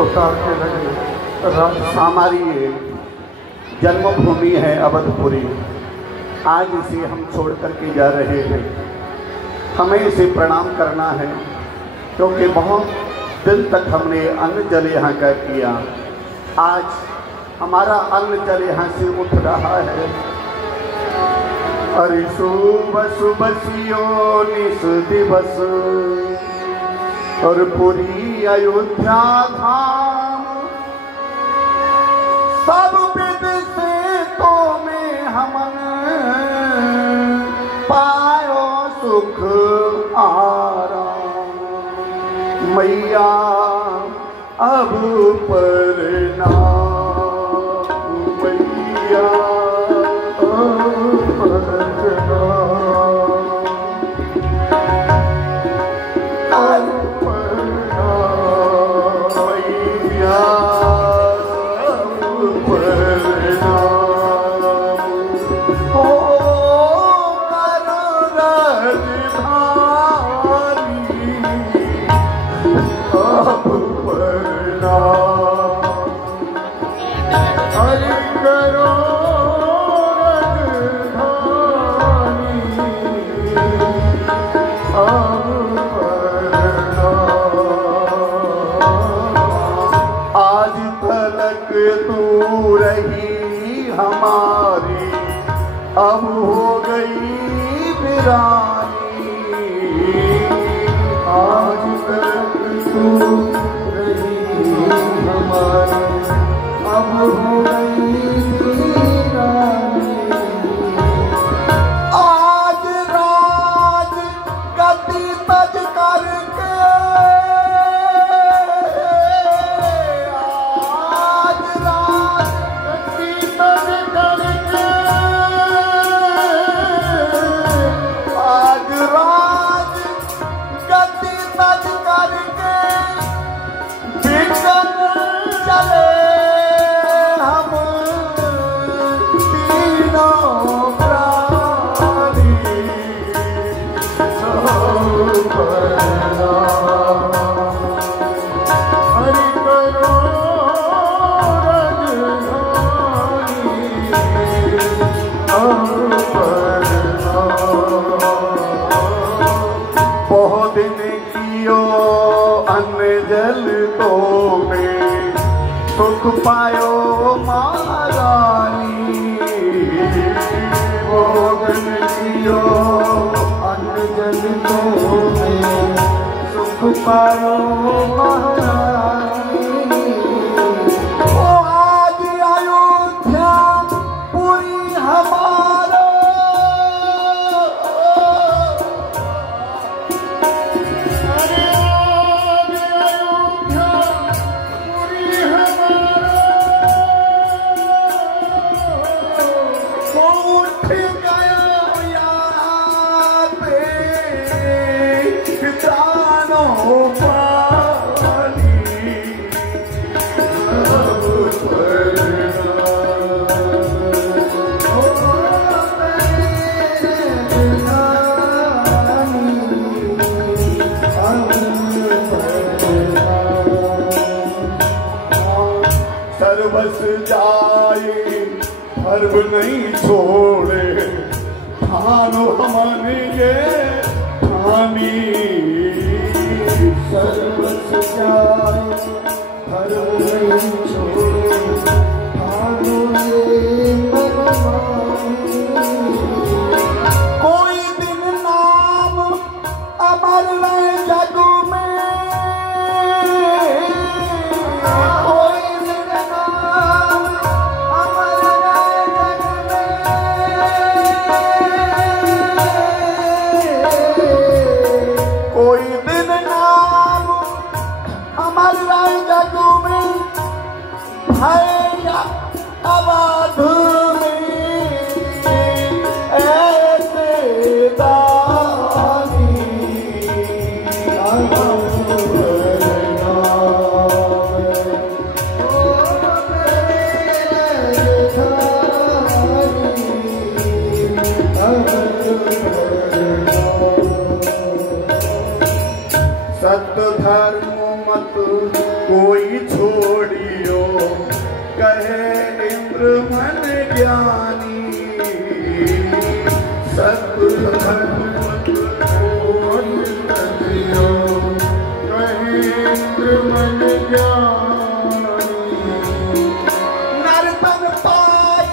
उतारने लगे। हमारी जन्मभूमि है अवधपुरी, आज इसे हम छोड़ करके जा रहे हैं। हमें इसे प्रणाम करना है क्योंकि बहुत दिन तक हमने अन्न जल यहाँ का किया। आज हमारा अन्न जल यहाँ से उठ रहा है। अरे शुभ शुभ सियो निस दिवस और पुरी अयोध्या धाम, सब विद से तो में हमन पायो सुख आराम। मैया अब प्रणाम, मैया तू रही हमारी, अब हो गई वीरानी। आज तक तू रही हमारी, अब हो गई वीरानी। आज राज गति तज करके, बहुत दिन कियो अन्न जल तो में सुख पायो महारानी। बहुत दिन कियो अन्न जल तो में सुख पायो महारानी। ओ आज अयोध्या पुरी हमारा, सर्वस जाए धर्म नहीं छोड़े, ठानो हमने ये ठानी। सर्वस जाए धर्म नहीं छोड़े, ठानो ये मनमानी। कोई दिन नाम अमर रहे जग में, कोई दिन नाम अमर राय जग में, भैया अवध में ऐसे दानी। सत्य धर्म मत कोई छो जानी सतधन महेंद्र मन जानी नर्तन पाई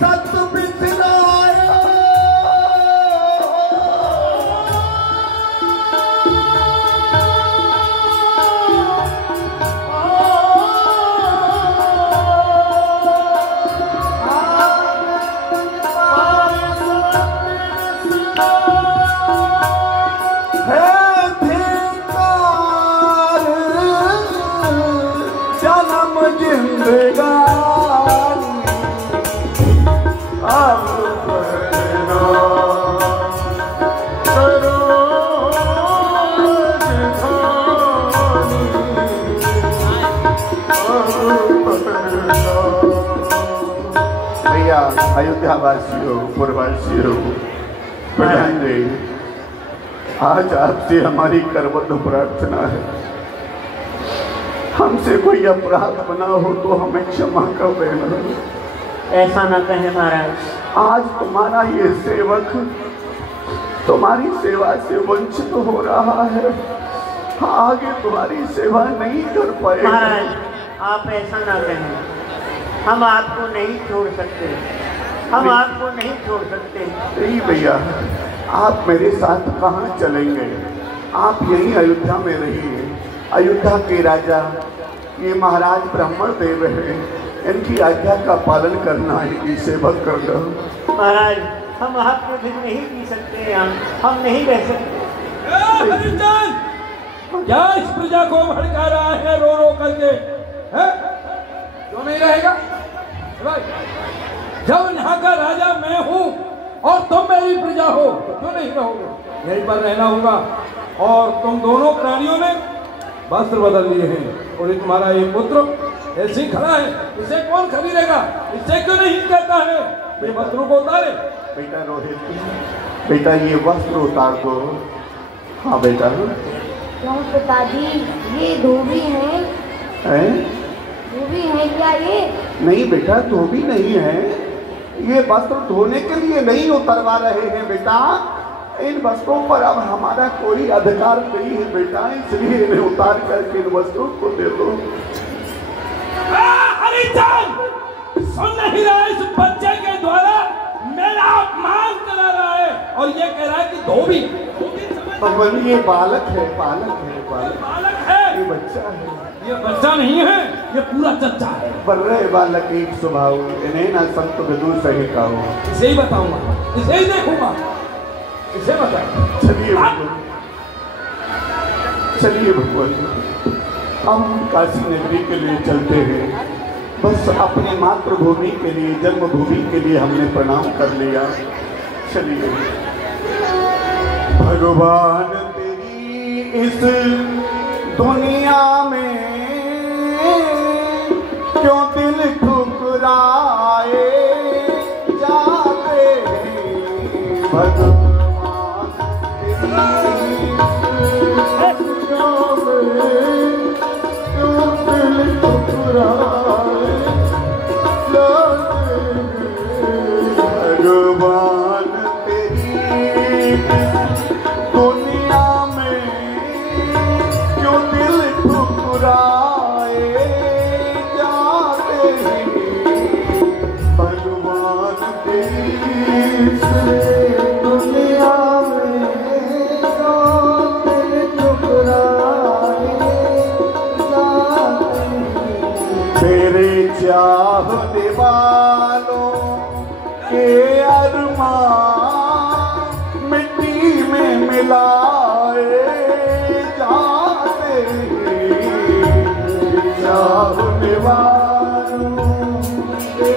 सत बिसराया अयोध्या वासियों पूर्ववासियों प्रधान जी, आज आपसे हमारी करबद्ध प्रार्थना है, हमसे कोई अपराध बना हो तो हमें क्षमा कर देना। ऐसा ना कहें महाराज, आज तुम्हारा ये सेवक तुम्हारी सेवा से वंचित हो रहा है, आगे तुम्हारी सेवा नहीं कर पाएगा। महाराज आप ऐसा ना कहें, हम आपको नहीं छोड़ सकते, हम आपको नहीं छोड़ सकते। नहीं भैया, आप मेरे साथ कहाँ चलेंगे? आप यहीं अयोध्या में रहिए। अयोध्या के राजा ये महाराज ब्राह्मण देव हैं, इनकी आज्ञा का पालन करना है, इनकी सेवा करना। महाराज हम आपके बिन नहीं जी सकते, हम नहीं रह सकते। क्या इस प्रजा को भड़का रहा है रो रो करके? क्यों नहीं रहेगा? जब यहाँ का राजा मैं हूँ और तुम मेरी प्रजा हो तो क्यों नहीं रहोगे? यहीं पर रहना होगा। और तुम दोनों प्राणियों ने वस्त्र बदल लिए हैं और ये तुम्हारा ये पुत्र ऐसे ही खड़ा है, इसे कौन खरीदेगा? इससे क्यों नहीं कहता है ये वस्त्रों को उतारे? बेटा रोहित, बेटा ये वस्त्र उतार दो। हाँ बेटा। क्यों पिताजी, ये धोबी है? धोबी है क्या ये? नहीं बेटा, धोबी नहीं है, ये वस्त्र धोने के लिए नहीं उतरवा रहे हैं बेटा। इन वस्त्रों पर अब हमारा कोई अधिकार नहीं है बेटा, इसलिए इन्हें उतार करके इन वस्त्रों को दे दो। हरिचंद, सुन नहीं रहा? इस बच्चे के द्वारा मेरा अपमान करा रहा है और ये कह रहा है कि धोबी। ये बालक है, बालक है, बालक है, ये बच्चा है। ये बच्चा नहीं है, ये पूरा चच्चा है। बर्रे बालक एक स्वभाव, इन्हें ना संत विदुर सही कहो। इसे ही बताऊंगा, इसे ही देखूंगा, इसे बता। चलिए भगवान, चलिए भगवान, हम काशी नगरी के लिए चलते हैं। बस अपनी मातृभूमि के लिए, जन्मभूमि के लिए हमने प्रणाम कर लिया। चलिए। भगवान तेरी इस दुनिया में क्यों दिल ठुकराए जाते हैं? भगवान तेरी इस दुनिया में क्यों दिल ठुकराए जाते हैं? भगवान तेरी दुनिया में क्यों दिल ठुकराए जाते हैं? भगवान तेरी दुनिया में क्यों दिल ठुकराए जाते हैं? तेरे चाहने वालों के अरमान मिट्टी में मिलाए जाते हैं। चाहने वालों के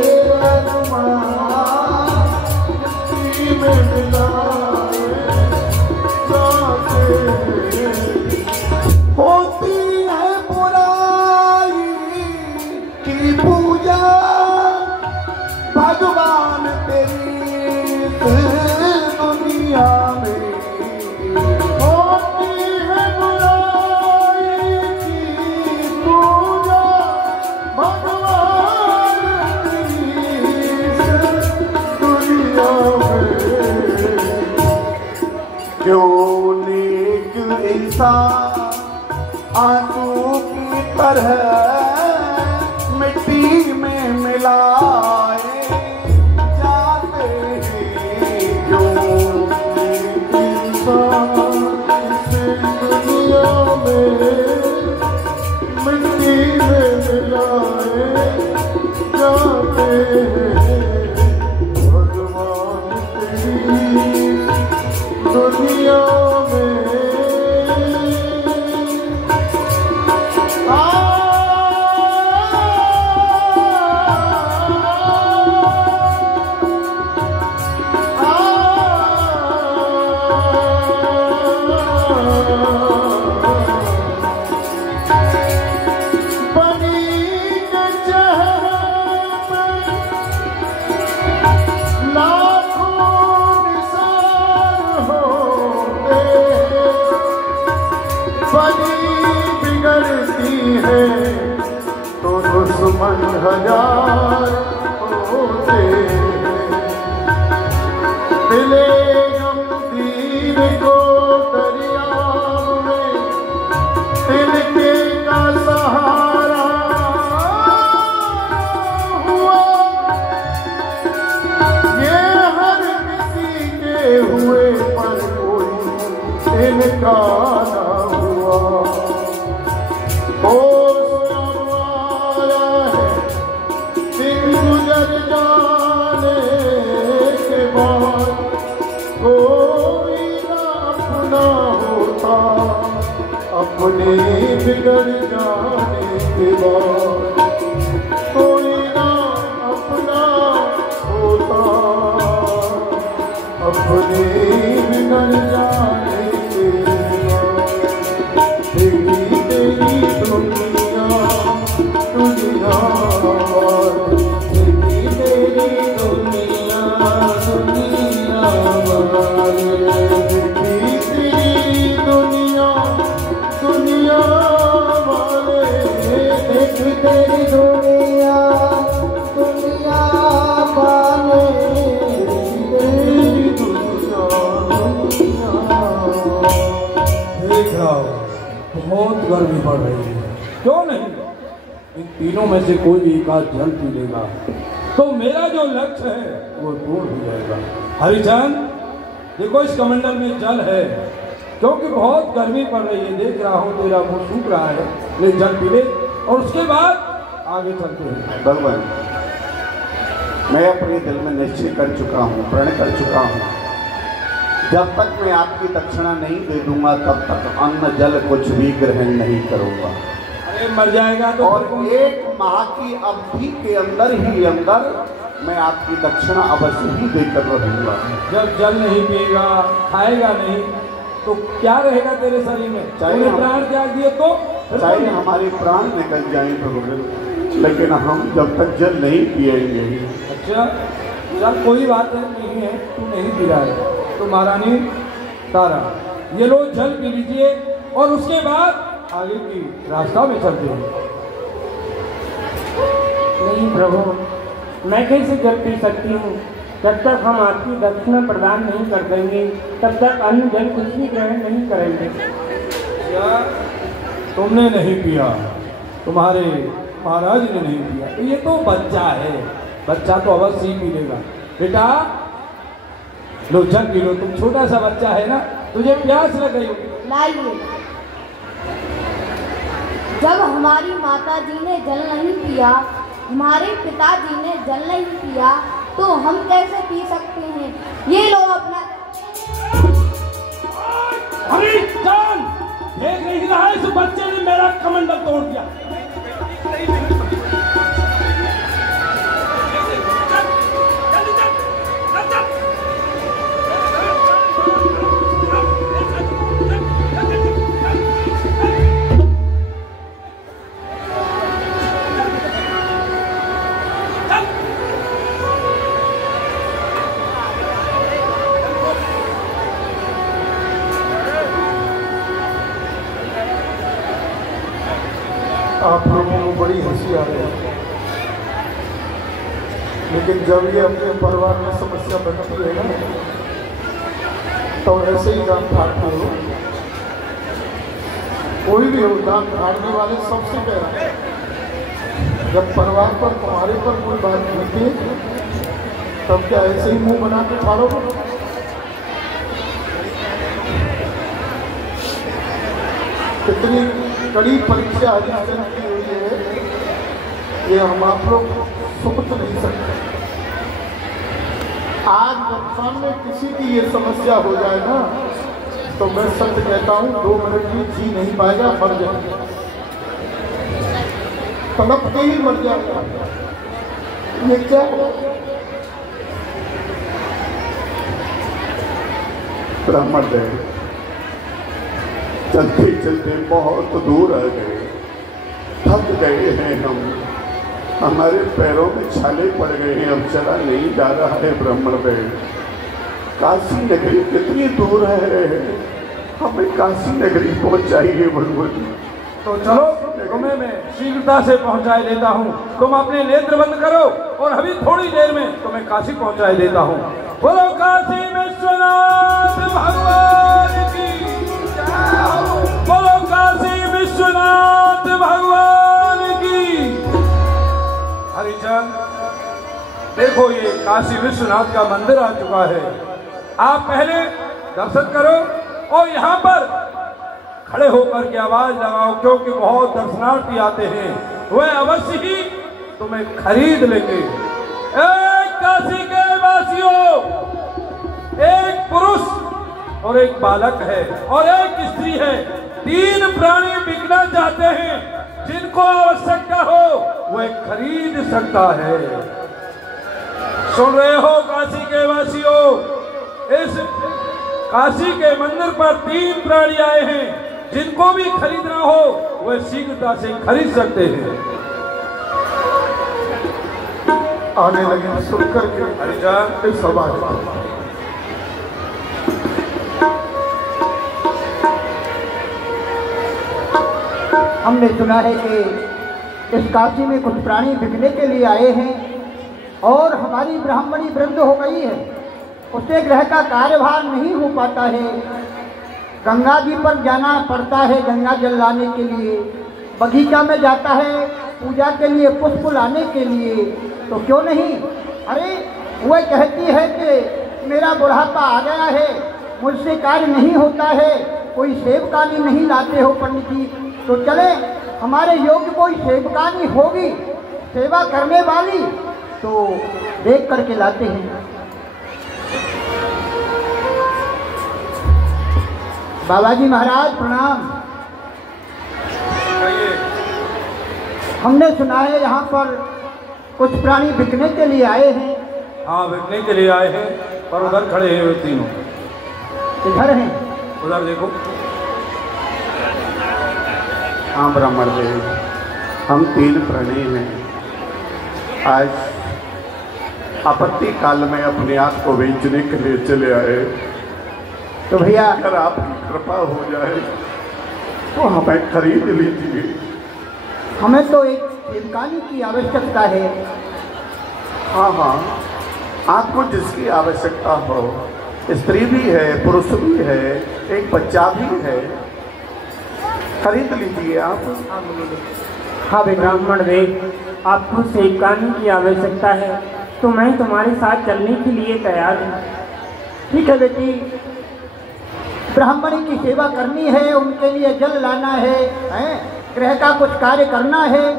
अरमान मिट्टी में मिलाए जाते हैं। होती है बुराई की पूजा भगवान तेरी दुनिया में। होती है बुराई की पूजा भगवान तेरी तरह मिट्टी में मिलाए जाते हैं जो इंसान इस दुनिया में मिट्टी में मिलाए जाते हैं भगवान तेरी दुनिया में दुश्मन हजार होते मिले हम तीर को दरियाव में तिनके का सहारा हुआ ये हर किसी के हुए पर कोई इनका ना हुआ गुजर जाने के बाद कोई ना अपना होता अपने बिगड़ जाने के बाद कोई ना अपना होता अपने बिगड़ जाने के बाद तेरी तेरी दुनिया दुनिया तेरी दुनिया दुनिया पाले तेरी दुनिया दुनिया। देख रहा हूँ बहुत गर्मी पड़ रही है, क्यों नहीं इन तीनों में से कोई एक आध जल पी लेगा तो मेरा जो लक्ष्य है वो पूर्ण हो जाएगा। हरिचंद देखो इस कमंडल में जल है, क्योंकि बहुत गर्मी पड़ रही है, देख रहा हूँ तेरा मुंह सूख रहा है, ले जल पी ले और उसके बाद आगे चलते हैं। भगवान मैं अपने दिल में निश्चय कर चुका हूँ, प्रण कर चुका हूँ, जब तक मैं आपकी दक्षिणा नहीं दे दूंगा तब तक अन्न जल कुछ भी ग्रहण नहीं करूंगा। अरे मर जाएगा तो और 1 माह की अवधि के अंदर ही अंदर मैं आपकी दक्षिणा अवश्य ही देकर रहूंगा। जब जल नहीं पिएगा खाएगा नहीं तो क्या रहेगा तेरे शरीर में? चाहे प्राण त्याग दिए तो चाहे हमारे प्राण निकल जाए भगवान, लेकिन हम जब तक जल नहीं पिएंगे। अच्छा चल कोई बात नहीं है, तू नहीं पी रहा है तो महारानी तारा ये लो जल पी लीजिए और उसके बाद आगे की रास्ता में चलते हैं। नहीं प्रभु, मैं कैसे जल पी सकती हूँ? जब तक हम आपकी दक्षिणा प्रदान नहीं कर देंगे तब तक अन्न जल कुछ भी ग्रहण नहीं करेंगे। क्या तुमने नहीं पिया, तुम्हारे महाराज ने नहीं पिया, तो ये तो बच्चा है, बच्चा तो अवश्य ही पी लेगा। बेटा लो जल पी लो, तुम छोटा सा बच्चा है ना, तुझे प्यास लग गई होगी। लाइए, जब हमारी माता जी ने जल नहीं पिया, हमारे पिताजी ने जल नहीं पिया, तो हम कैसे पी सकते हैं? ये लो अपना। हरिचंद देख नहीं रहा है, इस बच्चे ने मेरा कमंडल तोड़ दिया। आप लोगों को बड़ी हंसी आ रही है, लेकिन जब ये अपने परिवार में समस्या बनती है ना तो ऐसे ही जान फाड़ते हो। कोई भी हो, दांत फाड़ने वाले सबसे कह रहा है, जब परिवार पर तुम्हारे पर कोई बात होती तब क्या ऐसे ही मुंह बना के फाड़ोगे? कितनी कड़ी परीक्षा हरिश्चंद्र की हुई है, ये हम आप लोग सोच नहीं सकते। आज वर्तमान में किसी की ये समस्या हो जाए ना, तो मैं सत्य कहता हूँ 2 मिनट भी जी नहीं पाएगा, मर जाएगा, तड़प के ही मर जाएगा। ये क्या ब्राह्मण है, चलते चलते बहुत दूर आ गए, थक गए हैं हम, हमारे पैरों में छाले पड़ गए हैं, अब चला नहीं जा रहा है। ब्राह्मण भाई, काशी नगरी कितनी दूर है, हमें काशी नगरी पहुंचाइए भगवान। तो चलो, तुम्हें मैं शीघ्रता से पहुंचाए देता हूँ। तुम अपने नेत्र बंद करो और अभी थोड़ी देर में तुम्हें काशी पहुंचाए देता हूँ। बोलो काशी विश्वनाथ भगवान की, बोलो काशी विश्वनाथ भगवान की। हरिचंद, देखो ये काशी विश्वनाथ का मंदिर आ चुका है। आप पहले दर्शन करो और यहाँ पर खड़े होकर के आवाज लगाओ, क्योंकि बहुत दर्शनार्थी आते हैं, वह अवश्य ही तुम्हें खरीद लेंगे। एक काशी के वासियों, एक पुरुष और एक बालक है और एक स्त्री है, 3 प्राणी बिकना चाहते हैं, जिनको आवश्यकता हो वह खरीद सकता है। सुन रहे हो काशी के वासियों, इस काशी के मंदिर पर 3 प्राणी आए हैं, जिनको भी खरीदना हो वह शीघ्रता से खरीद सकते हैं। आने लगे सुनकर के हरिचंद, इस आवाज हमने सुना है कि इस काशी में कुछ प्राणी बिकने के लिए आए हैं और हमारी ब्राह्मणी वृद्ध हो गई है, उसे गृह का कार्यभार नहीं हो पाता है, गंगा जी पर जाना पड़ता है गंगा जल लाने के लिए, बगीचा में जाता है पूजा के लिए पुष्प लाने के लिए, तो क्यों नहीं। अरे वह कहती है कि मेरा बुढ़ापा आ गया है, मुझसे कार्य नहीं होता है, कोई सेवकानी नहीं लाते हो पंडित जी, तो चले हमारे योग्य कोई सेवकानी होगी सेवा करने वाली, तो देख करके लाते हैं। बाबा जी महाराज प्रणाम। हमने सुना है यहाँ पर कुछ प्राणी बिकने के लिए आए हैं। हाँ, बिकने के लिए आए हैं, पर उधर खड़े हैं वे तीनों। इधर हैं, उधर देखो। हाँ ब्राह्मण देव, हम 3 प्राणी हैं, आज आपत्ति काल में अपने आप को बेचने के लिए चले आए। तो भैया अगर आपकी कृपा हो जाए तो हमें खरीद लीजिए। हमें तो एक सेवकानी की आवश्यकता है। हाँ हाँ, आपको जिसकी आवश्यकता हो, स्त्री भी है, पुरुष भी है, एक बच्चा भी है, खरीद लीजिए आप। हाँ ब्राह्मण देव, आपको सेवकानी की आवश्यकता है तो मैं तुम्हारे साथ चलने के लिए तैयार हूँ। ठीक है बेटी, ब्राह्मणी की सेवा करनी है, उनके लिए जल लाना है, गृह का कुछ कार्य करना है,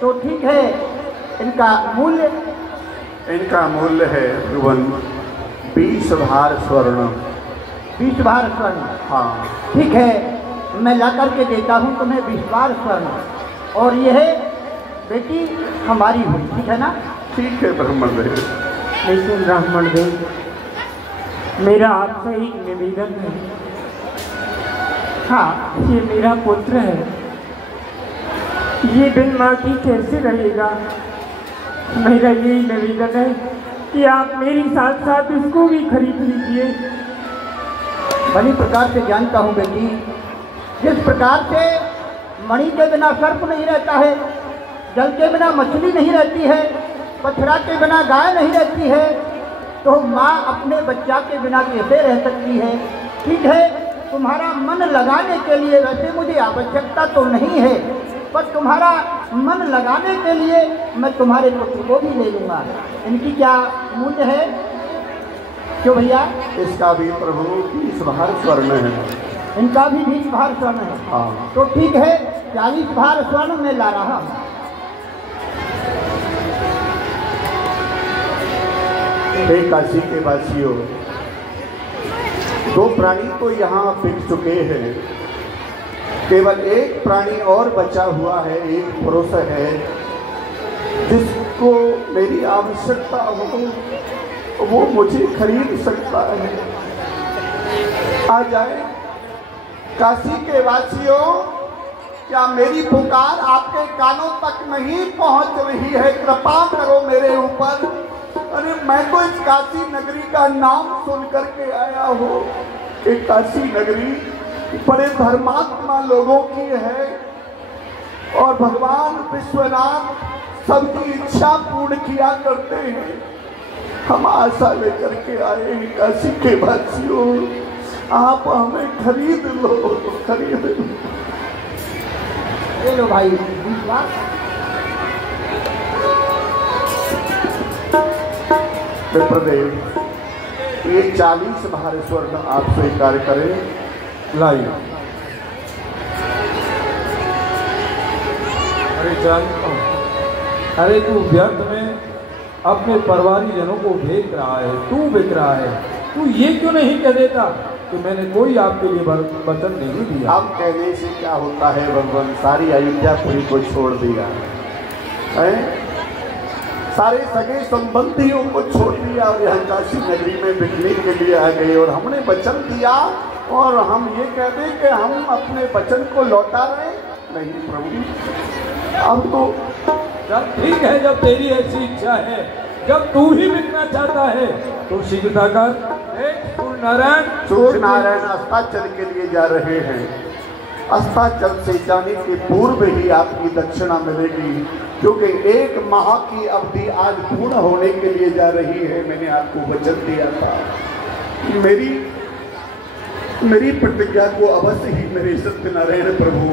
तो ठीक है। इनका मूल्य है भगवान 20 भार स्वर्ण। 20 भार स्वर्ण? हाँ ठीक है, मैं ला करके देता हूँ तुम्हें 20 भार स्वर्ण, और यह बेटी हमारी हुई, ठीक है ना? ठीक है ब्राह्मण देव। लेकिन ब्राह्मण देव, मेरा आपसे एक निवेदन है। हाँ, ये मेरा पुत्र है, ये बिन माँ की कैसे रहेगा? मेरा यही निवेदन है कि आप मेरे साथ साथ इसको भी खरीद लीजिए। भली प्रकार से जानता हूँ बेटी, जिस प्रकार से मणि के बिना सर्प नहीं रहता है, जल के बिना मछली नहीं रहती है, पथरा के बिना गाय नहीं रहती है, तो माँ अपने बच्चा के बिना कैसे रह सकती है। ठीक है, तुम्हारा मन लगाने के लिए, वैसे मुझे आवश्यकता तो नहीं है, पर तुम्हारा मन लगाने के लिए मैं तुम्हारे पुत्र को भी ले लूँगा। इनकी क्या मूल्य है? क्यों भैया? इसका भी प्रभु 20 भार स्वर्ण है। इनका भी 20 भार स्वर्ण है। हाँ। तो ठीक है, 40 भार स्वर्ण में ला रहा हूँ। हे काशी के वासियों, 2 प्राणी तो यहाँ बिक चुके हैं, केवल एक प्राणी और बचा हुआ है। एक पुरुष है जिसको मेरी आवश्यकता हो, वो मुझे खरीद सकता है। आ जाए। काशी के वासियों, क्या मेरी पुकार आपके कानों तक नहीं पहुंच रही है? कृपा करो मेरे ऊपर। अरे मैं तो इस काशी नगरी का नाम सुन करके आया हूँ। एक काशी नगरी बड़े धर्मात्मा लोगों की है और भगवान विश्वनाथ सबकी इच्छा पूर्ण किया करते हैं। हम आशा लेकर के आए हैं काशी के वासियों, आप हमें खरीद लो, खरीद लो। ले लो भाई 20 लाख। विप्रदेव, ये 40 भार स्वर्ण आप स्वीकार करें। लाइए। अरे जानता हूँ, अरे तू व्यर्थ में अपने परिवारी जनों को भेज रहा है, तू बिक रहा है। तू ये क्यों नहीं कह देता कि मैंने कोई आपके लिए वचन नहीं दिया? अब कहने से क्या होता है भगवान? सारी अयोध्यापुरी को छोड़ दिया है, सारे सगे संबंधियों को छोड़ दिया और यहाँ काशी नगरी में बिकने के लिए आ गए। और हमने वचन दिया और हम ये कह दें कि हम अपने वचन को लौटा रहे? नहीं प्रभु, अब तो जब ठीक है, जब तेरी ऐसी इच्छा है, जब तू ही बिकना चाहता है तो शीघ्रता कर। सूर्य नारायण अस्ताचल के लिए जा रहे हैं। अस्ताचल से जाने के पूर्व ही आपकी दक्षिणा मिलेगी, क्योंकि 1 माह की अवधि आज पूर्ण होने के लिए जा रही है। मैंने आपको वचन दिया था कि मेरी प्रतिज्ञा को अवश्य ही मेरे सत्यनारायण प्रभु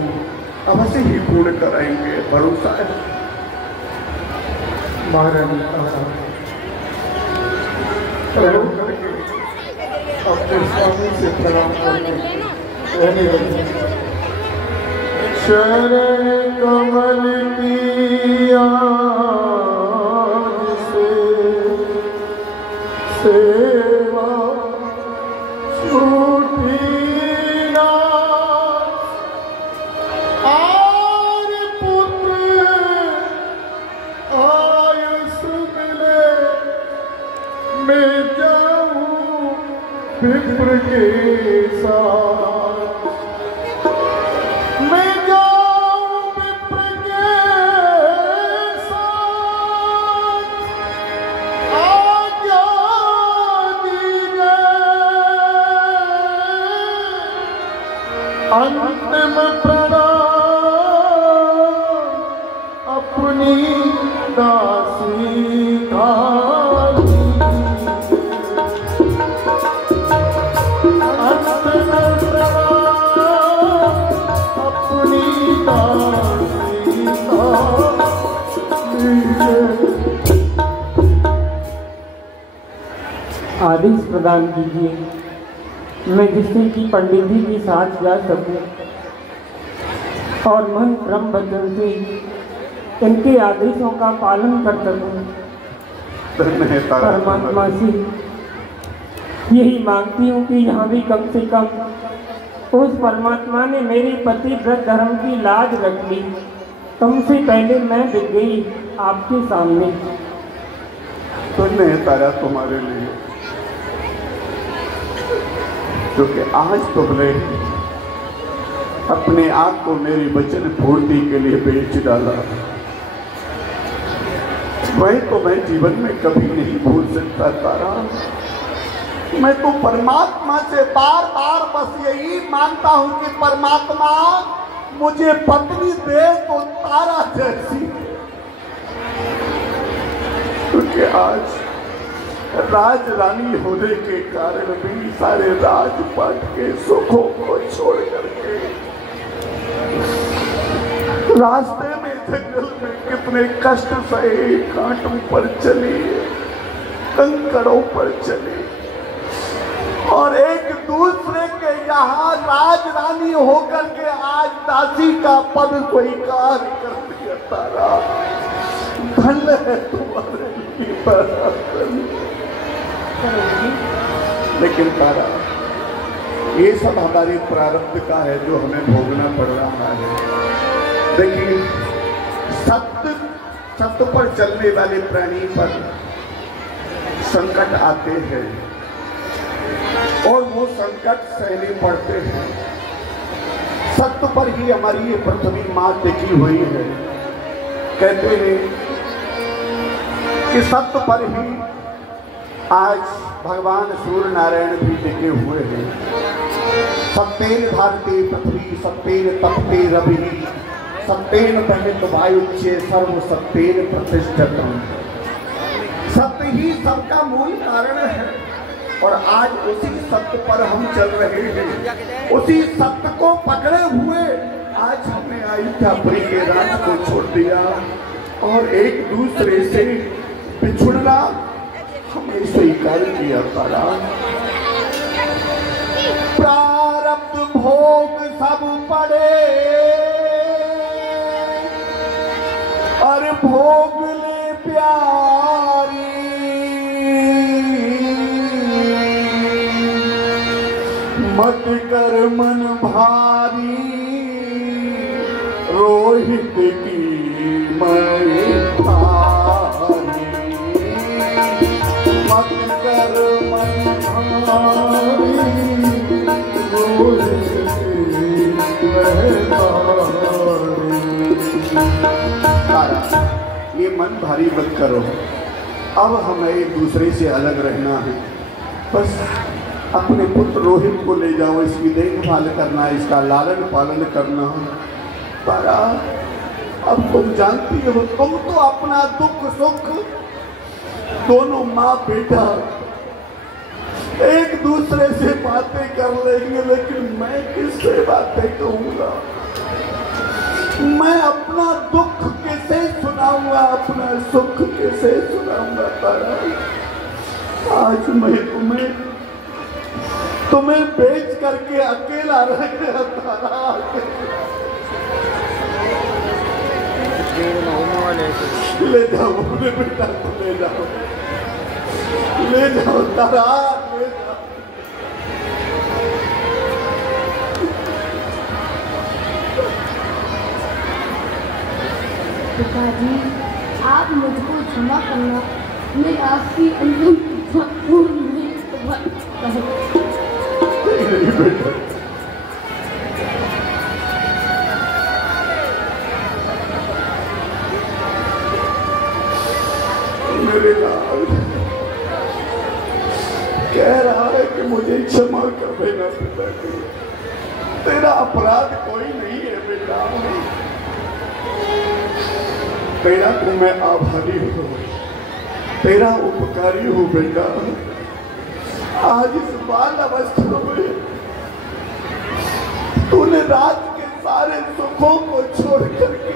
अवश्य ही पूर्ण कराएंगे। भरोसा है। महारानी अपने स्वामी से प्रणाम करके कहने लगे, शरण कमल की आग से सेवा छूटी ना, आर पुत्र आयुष मिले, मैं जाऊं विप्र के साथ, मैं जाऊं विप्र के साथ, आज्ञा दीजिए, अंतिम प्रणाम अपनी दासी का आदेश प्रदान कीजिए, मैं जिससे कि पंडित जी के साथ जा सकूं और मन क्रम वचन से इनके आदेशों का पालन कर सकूं। परमात्मा से यही मांगती हूँ कि यहाँ भी कम से कम उस परमात्मा ने मेरे पति व्रत धर्म की लाज रख ली। तुमसे पहले मैं बिक गई आपके सामने। तुमने तारा तुम्हारे लिए, क्योंकि आज तुमने अपने आप को मेरी वचन पूर्ति के लिए बेच डाला। वही तो मैं जीवन में कभी नहीं भूल सकता तारा। मैं तो परमात्मा से बार बार बस यही मांगता हूं कि परमात्मा मुझे पत्नी दे तो तारा जैसी, क्योंकि आज राज रानी होने के कारण भी सारे राजपाट के सुखों को छोड़ करके रास्ते में जंगल में कितने कष्ट सहे, कांटों पर चली, कंकड़ों पर चली और एक दूसरे के यहाँ राज रानी होकर के आज दासी का पद स्वीकार कर दिया। तारा धन है तुम्हारे लिए, लेकिन तारा ये सब हमारे प्रारब्ध का है जो हमें भोगना पड़ रहा है। देखिए सत्य पर चलने वाले प्राणी पर संकट आते हैं और वो संकट सहने पड़ते हैं। सत्य पर ही हमारी ये पृथ्वी मां टिकी हुई है। कहते हैं कि सत्य पर ही आज भगवान सूर्य नारायण भी टिके हुए हैं। सत्येन भारती पृथ्वी, सत्येन तपते रवि, सत्येन दहित वायुच्य, सर्व सत्येन प्रतिष्ठितम्। सत्य ही सबका मूल कारण है और आज उसी सत्य पर हम चल रहे हैं। उसी सत्य को पकड़े हुए आज हमने अयोध्यापुरी के राज को छोड़ दिया और एक दूसरे से बिछुड़ना हमें स्वीकार किया। तारा प्रारब्ध भोग सब पड़े और भोग ले प्यारी, मत कर मन भारी, रोहित की मैं थारी, मत कर मन भारी, रोहित की मैं थारी। तारा ये मन भारी मत करो, अब हमें एक दूसरे से अलग रहना है। बस अपने पुत्र रोहित को ले जाओ, इसकी देखभाल करना, इसका लालन पालन करना। तारा अब तुम जानती हो, तुम तो अपना दुख सुख दोनों माँ बेटा एक दूसरे से बातें कर लेंगे, लेकिन मैं किससे बातें कहूँगा? मैं अपना दुख कैसे सुनाऊंगा, अपना सुख कैसे सुनाऊंगा? तारा आज मैं तुम्हें बेच करके अकेला रह गया। तारा ले जाओ अपने बेटा को, ले जाओ, ले जाओ तारा, ले जाओ। पिताजी आप मुझको क्षमा करना, मैं आपकी अंतिम इच्छा पूर्ण नहीं कर पाया। मेरे लाल कह रहा है कि मुझे क्षमा कर देना पिताजी, तेरा अपराध कोई नहीं है बेटा, तेरा तो मैं आभारी हूँ, तेरा उपकारी हूँ बेटा। आज इस बाल अवस्था में तूने रात के सारे सुखों को छोड़ करके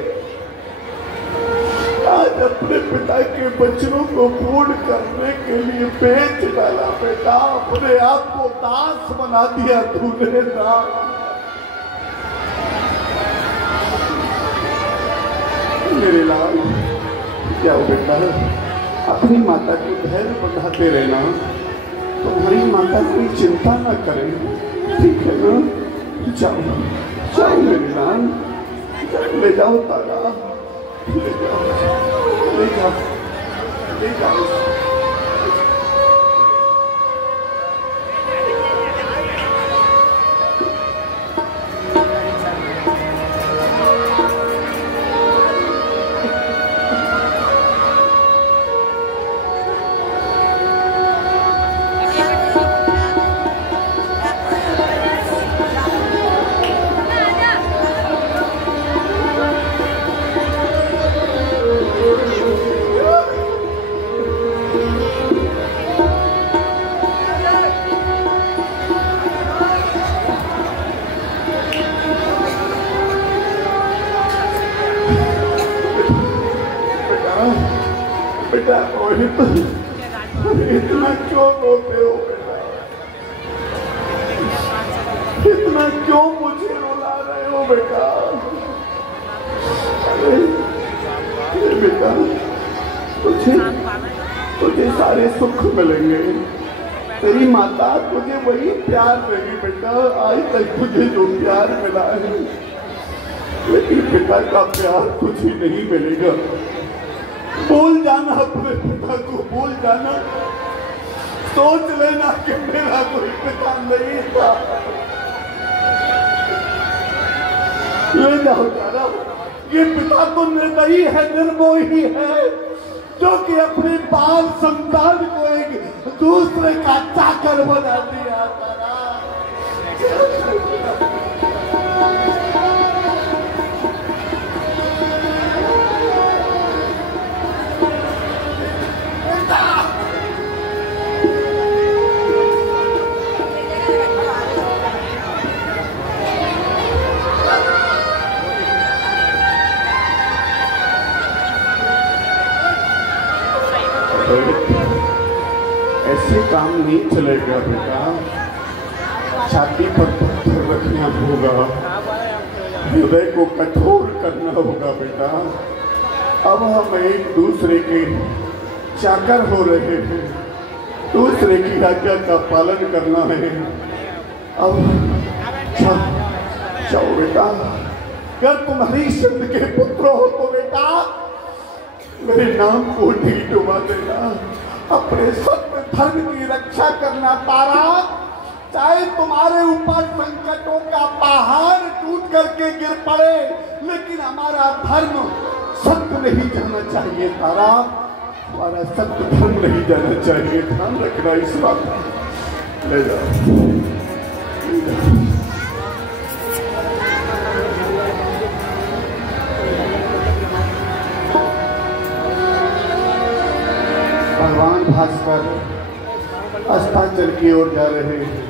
आज अपने पिता के वचनों को पूर्ण करने के लिए बेच डाला बेटा, अपने आप को दास बना दिया तूने। मेरे लाल क्या बेटा, अपनी माता को धैर्य बढ़ाते रहना, तुम्हारी माता कोई चिंता ना करे, ठीक है ना? जाओ जाओ मेरे लाल, ले जाओ तारा, ले जाओ, ले जाओ, ले जाओ। बेटा रोहित, इतना क्यों रोते हो बेटा? इतना क्यों मुझे रुला रहे हो बेटा? अरे बेटा, तुझे सारे सुख मिलेंगे। तेरी माता तुझे वही प्यार देगी बेटा, आज तक तुझे जो प्यार मिला है, लेकिन पिता का प्यार तुझे नहीं मिलेगा। भूल जाना अपने पिता को, भूल जाना। सोच लेना कि मेरा कोई पिता नहीं था। ले जाओ तारा, ये पिता तो निर्दयी है, निर्मोही है, जो कि अपने बाल संतान को एक दूसरे का चाकर बना दिया। तारा ऐसे काम नहीं चलेगा बेटा। छाती पर पत्थर रखना होगा, हृदय को कठोर करना होगा बेटा। अब हम एक दूसरे के चाकर हो रहे हैं, दूसरे की आज्ञा का पालन करना है। अब जाओ बेटा, अगर तुम हरिश्चंद्र के पुत्र हो तो बेटा मेरे नाम को नहीं डुबा देना। अपने सत्य धर्म की रक्षा करना तारा। चाहे तुम्हारे ऊपर संकटों का पहाड़ टूट करके गिर पड़े, लेकिन हमारा धर्म सत्य नहीं जाना चाहिए तारा। हमारा सत्य धर्म नहीं जाना चाहिए। ध्यान रखना इस बात का। ले जाओ। भगवान भास्कर अस्तांचल की ओर जा रहे हैं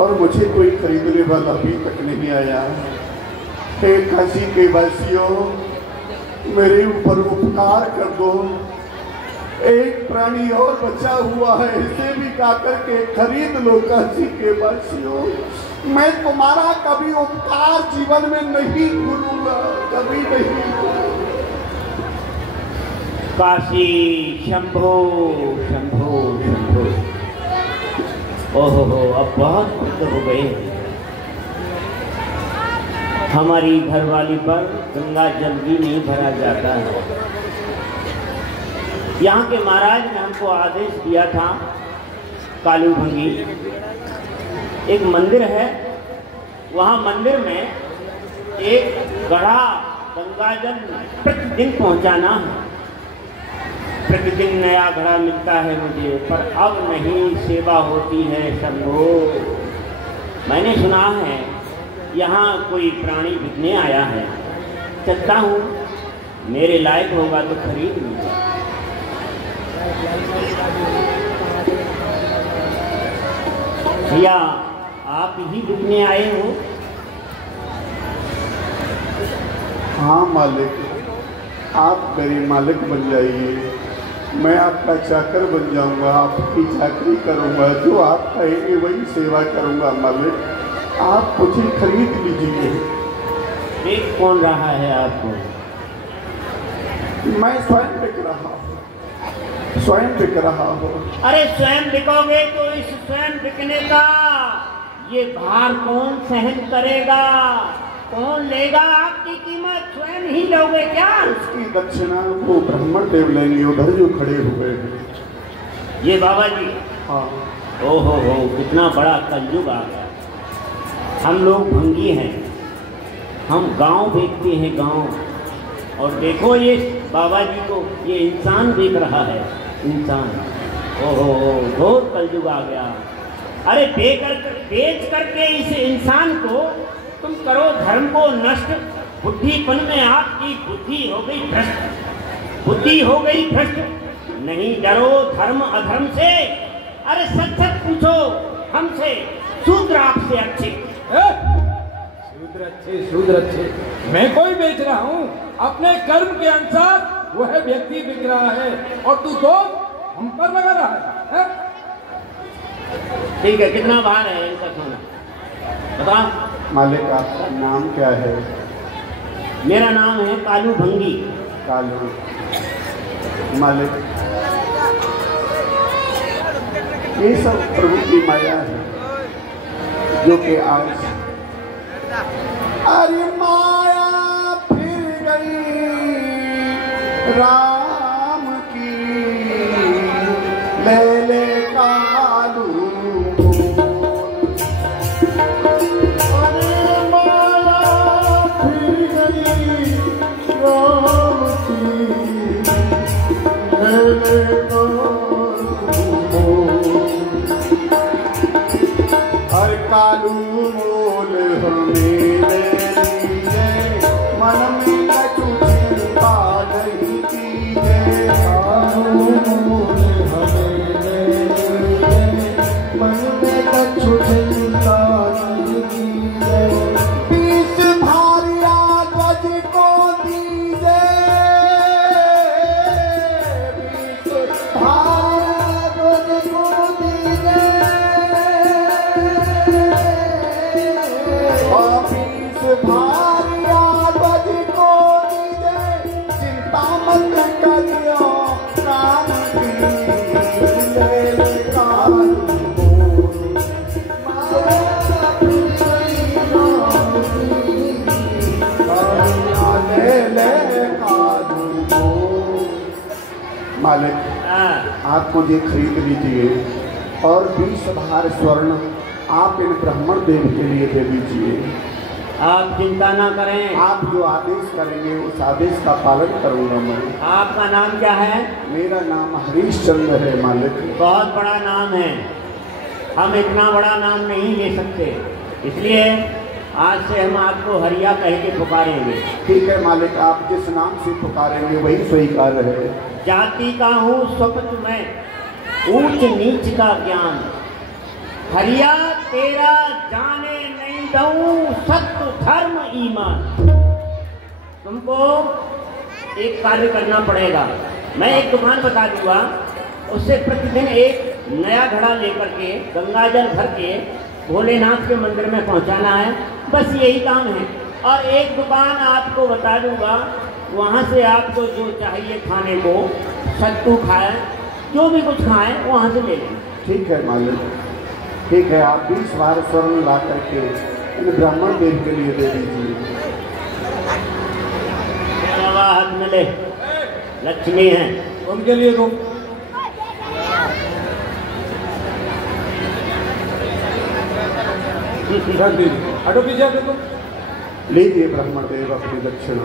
और मुझे कोई खरीदने वाला अभी तक नहीं आया। हे काशी के वासियों, मेरे ऊपर उपकार कर दो। एक प्राणी और बचा हुआ है, इसे भी काकर के खरीद लो काशी के वासियों। मैं तुम्हारा कभी उपकार जीवन में नहीं भूलूंगा, कभी नहीं। काशी शंभो शंभो शंभो। ओहो हो, अब बहुत खुद हो गए। हमारी घरवाली पर गंगा जल भी नहीं भरा जाता है। यहाँ के महाराज ने हमको आदेश दिया था, कालू भंगी एक मंदिर है, वहाँ मंदिर में एक गढ़ा गंगा जल प्रतिदिन पहुँचाना है। प्रतिदिन नया घड़ा मिलता है मुझे, पर अब नहीं सेवा होती है शंभो। मैंने सुना है यहाँ कोई प्राणी बिकने आया है, चलता हूँ, मेरे लायक होगा तो खरीद लूँगा। भैया आप ही बिकने आए हो? हाँ मालिक, आप मेरे मालिक बन जाइए। मैं आपका चाकर बन जाऊंगा, आपकी चाकरी करूंगा, जो आप कहेंगे वही सेवा करूंगा मालिक। आप मुझे खरीद लीजिए। देख कौन रहा है आपको? मैं स्वयं बिक रहा हूँ, स्वयं बिक रहा हूँ। अरे स्वयं बिकोगे तो इस स्वयं बिकने का ये भार कौन सहन करेगा? कौन लेगा आपकी कीमत? स्वयं ही लोगे क्या? उसकी दक्षिणा वो ब्राह्मण देव लेंगे, उधर जो खड़े हुए हैं। ये बाबा जी? हाँ। ओहो हो, कितना बड़ा कलयुग आ गया। हम लोग भंगी हैं, हम गांव देखते हैं गांव, और देखो ये बाबा जी को ये इंसान देख रहा है, इंसान। ओहो हो, घोर कलयुग आ गया। अरे बेच करके इस इंसान को तुम करो धर्म को नष्ट। बुद्धिपन में आपकी बुद्धि हो गई भ्रष्ट, बुद्धि हो गई भ्रष्ट। नहीं डरो धर्म अधर्म से। अरे सच सच पूछो हमसे, शूद्र आपसे अच्छे? शूद्र अच्छे, शूद्र अच्छे? मैं कोई बेच रहा हूँ? अपने कर्म के अनुसार वह व्यक्ति बिक रहा है और तू तो हम पर लगा रहा है? ठीक है, कितना भार है इनका सोना बता। मालिक आपका नाम क्या है? मेरा नाम है कालू भंगी। कालू। मालिक ये सब प्रभु की माया है जो कि आज अरे माया फिर गई राम की ले ले कालू। अरे माया फिर गई राम की ले ले कालू मोल हमें मन में कछु चिंता नहीं कीजिए। कालू मोल हमें मन में कछु चिंता नहीं कीजिए। 20 भारिया ध्वज को दीजिए। 20 भारिया ध्वज को दीजिए। 20 भारिया ध्वज को दीजिए। चिंता मत करियो काम की ले ले कालू। मालिक आप मुझे खरीद लीजिए और 20 भार स्वर्ण आप इन ब्राह्मण देव के लिए दे दीजिए। आप चिंता ना करें, आप जो आदेश करेंगे उस आदेश का पालन करूंगा मैं। आपका नाम क्या है? मेरा नाम हरीशचंद्र है मालिक। बहुत बड़ा नाम है, हम इतना बड़ा नाम नहीं ले सकते, इसलिए आज से हम आपको हरिया कह के पुकारेंगे। ठीक है मालिक, आप जिस नाम से पुकारेंगे वही स्वीकार है। जाति का हूँ स्वपत में, ऊंच नीच का ज्ञान, हरिया तेरा जाने नहीं दूं, सत्य धर्म ईमान। तुमको एक कार्य करना पड़ेगा, मैं एक दुकान बता दूंगा, उससे प्रतिदिन एक नया घड़ा लेकर के गंगा जल भर के भोलेनाथ के मंदिर में पहुंचाना है, बस यही काम है। और एक दुकान आपको बता दूंगा, वहाँ से आपको जो चाहिए खाने को, सत्तू खाए, जो भी कुछ खाएं वहाँ से ले लें। ठीक है मालिक, ठीक है, आप 20 भार स्वर्ण ला करके इन ब्राह्मण देव के लिए दे दीजिए। हाथ मिले, लक्ष्मी है उनके लिए दो। हटो पीछे आके तुम लीजिए ब्राह्मण देव अपनी दक्षिणा।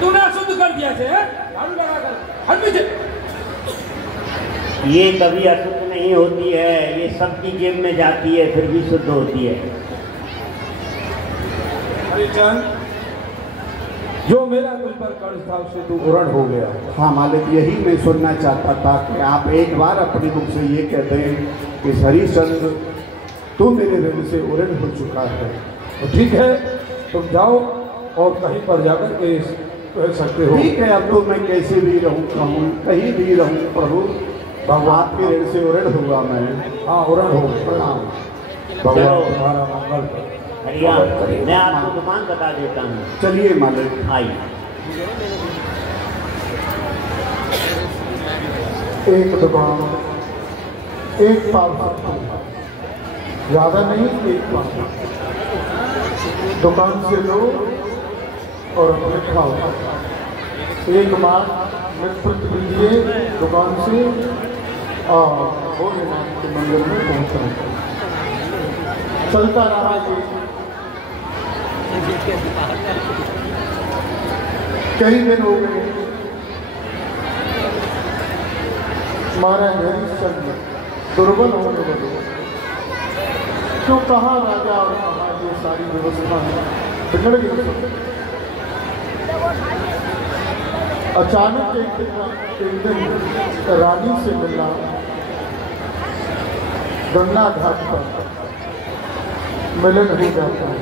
तूने अशुद्ध कर दिया से, झाड़ू लगा कर हट पीछे। ये कभी अशुद्ध नहीं होती है, ये सबकी जेब में जाती है फिर भी शुद्ध होती है। हरिचंद, जो मेरा तुझ पर कर्ज था उससे तू उरण हो गया। हाँ मालिक, यही मैं सुनना चाहता था कि आप एक बार अपनी मुख से ये कहते हैं कि हरिचंद तू मेरे ऋण से उरण हो चुका है। तो ठीक है, तुम जाओ और कहीं पर जाकर के कह सकते हो। ठीक है, अब तो मैं कैसे भी रहूँ, कहीं भी रहूँ प्रभु, भगवान के ऋण से उरण हुआ मैं। हाँ, उरण हो गया। भगवान तुम्हारा मंगल कर। हरिया, मैं आपको दुकान बता देता हूँ। चलिए मालिक, आइए। एक दुकान, एक पाव, ज़्यादा नहीं, एक पाव दुकान से लो और अपने खाओ। एक बार मित्र लीजिए दुकान से और भोलेनाथ के मंदिर में पहुँचा। चलता रहा ये कई दिन हो गए। महाराज हरिश्चंद्र दुर्बल होने लगे। क्यों, कहाँ राजा और कहाँ ये सारी व्यवस्था है, बिगड़ गई। अचानक एक दिन रानी से मिलना गंगा घाट पर मिलन हो जाता है।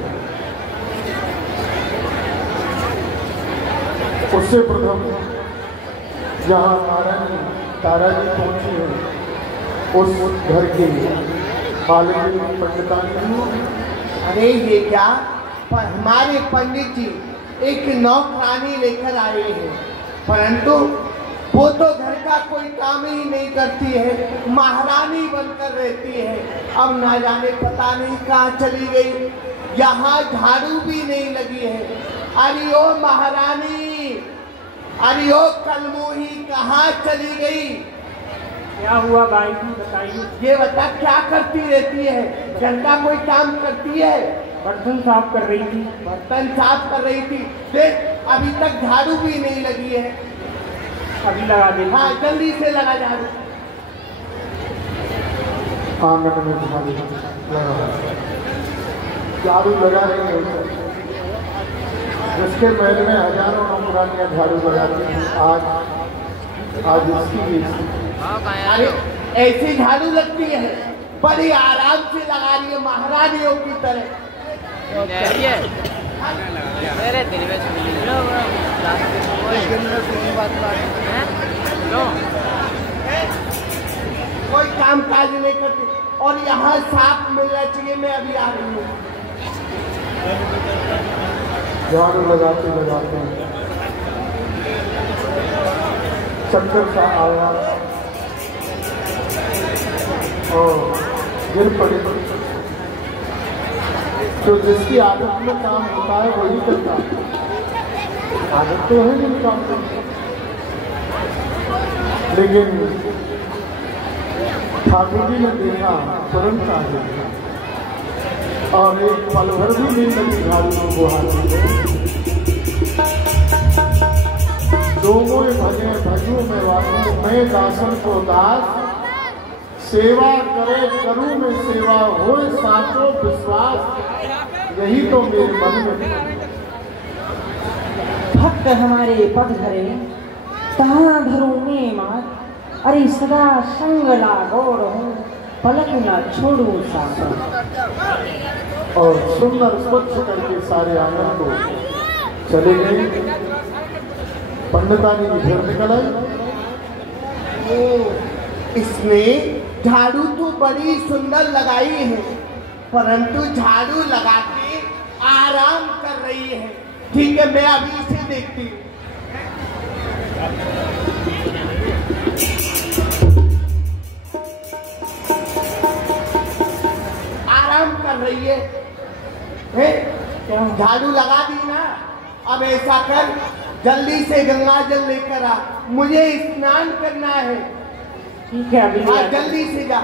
उससे प्रथम जहाँ महारानी तारा जी पहुंची है उस घर के बालिका पंडितानी। अरे ये क्या, पर हमारे पंडित जी एक नौकरानी लेकर आए हैं, परंतु वो तो घर का कोई काम ही नहीं करती है, महारानी बनकर रहती है। अब ना जाने पता नहीं कहाँ चली गई, यहाँ झाड़ू भी नहीं लगी है। अरे ओ महारानी, अरे ओ कलमोही, कहाँ चली गई? क्या हुआ भाई जी, बताइए। ये बता, क्या करती रहती है? घर का कोई काम करती है? बर्तन साफ कर रही थी। बर्तन साफ कर रही थी, देख अभी तक झाड़ू भी नहीं लगी है। अभी लगा दे। हाँ जल्दी से लगा झाड़ू। आंगन में झाड़ू लगा रही है। जिसके महल में हजारों नौकरानियां झाड़ू लगाती हैं, आज इसकी भी। अरे ऐसी झाड़ू लगती है, बड़ी आराम से लगा रही है, महारानियों की तरह। कोई काम काज नहीं करती, और यहाँ साफ मिलना चाहिए। मैं अभी आ रही हूँ। झाड़ू लगाते लगाते चक्कर सा आया और गिर पड़ी। तो जिसकी आदत में काम होता है वही करता है। आदत तो है नहीं काम करता, लेकिन ठाकुर जी ने देखा, तुरंत आ गया और एक पल भर भी नहीं लगी झाड़ू को बुहाने। दोनों भजे भजू में वासु, मैं दासन को दास, सेवा करे करूं में सेवा हो साचो विश्वास, यही तो मेरे मन में। भक्त हमारे पद धरे तहाँ धरूं में मात, अरे सदा संग लागो रहूं, पलक न छोड़ू साथ। और सुंदर स्वच्छ करके सारे आंगन को चले गए। पंडितानी की घर निकल आई। इसने झाड़ू तो बड़ी सुंदर लगाई है, परंतु झाड़ू लगा के आराम कर रही है। ठीक है, मैं अभी इसे देखती हूँ। आराम कर रही है, झाड़ू लगा दी ना। अब ऐसा कर, जल्दी से गंगा जल लेकर आ, मुझे स्नान करना है। ठीक है, अभी हाँ जल्दी से जा।